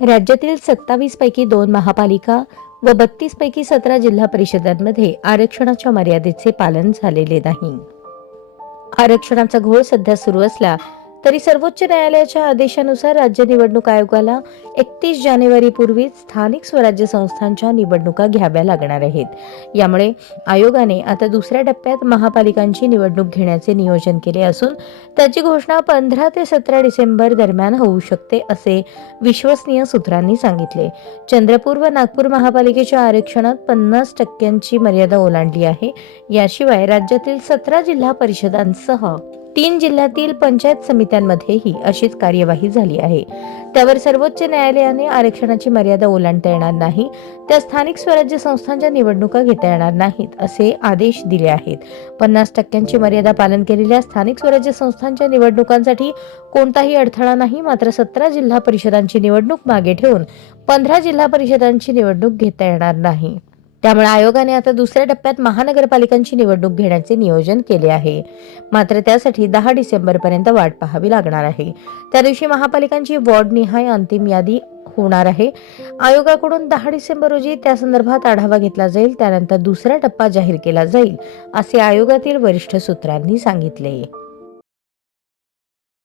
राज्यातील 27 पैकी 2 महापालिका व 32 पैकी 17 जिल्हा परिषदांमध्ये आरक्षणाच्या मर्यादेचे पालन झालेले नाही. आरक्षणाचा घोळ सध्या सुरू असला तरी सर्वोच्च न्यायालयाच्या आदेशानुसार राज्य निवडणूक आयोगाला 31 जानेवारी पूर्वी स्थानिक स्वराज्य संस्थांच्या निवडणुका घ्याव्या लागणार आहेत. यामुळे आयोगाने आता दुसऱ्या टप्प्यात महापालिकांची निवडणूक घेण्याचे नियोजन केले असून त्याची घोषणा 15 ते 17 डिसेंबर दरम्यान होऊ शकते असे विश्वसनीय सूत्रांनी सांगितले. चंद्रपूर व नागपूर महापालिकेच्या आरक्षणात 50% मर्यादा ओलांडली आहे. याशिवाय राज्यातील 17 जिल्हा परिषदांसह 3 जिल्ह्यातील पंचायत समित्यांमध्येही अशीच कार्यवाही झाली आहे. त्यावर सर्वोच्च न्यायालयाने आरक्षणाची मर्यादा ओलांडता येणार नाही, त्या स्थानिक स्वराज्य संस्थांच्या निवडणुका घेता येणार नाहीत असे आदेश दिले आहेत. 50% मर्यादा पालन केलेल्या स्थानिक स्वराज्य संस्थांच्या निवडणुकांसाठी कोणताही अडथळा नाही. मात्र 17 जिल्हा परिषदांची निवडणूक मागे ठेवून 15 जिल्हा परिषदांची निवडणूक घेता येणार नाही. त्यामुळे आयोगाने आता दुसऱ्या टप्प्यात महानगरपालिकांची निवडणूक घेण्याचे नियोजन केले आहे. मात्र त्यासाठी 10 डिसेंबरपर्यंत वाट पाहावी लागणार आहे. त्या दिवशी महापालिकांची वॉर्डनिहाय अंतिम यादी होणार आहे. आयोगाकडून 10 डिसेंबर रोजी त्यासंदर्भात आढावा घेतला जाईल. त्यानंतर दुसरा टप्पा जाहीर केला जाईल असे आयोगातील वरिष्ठ सूत्रांनी सांगितले.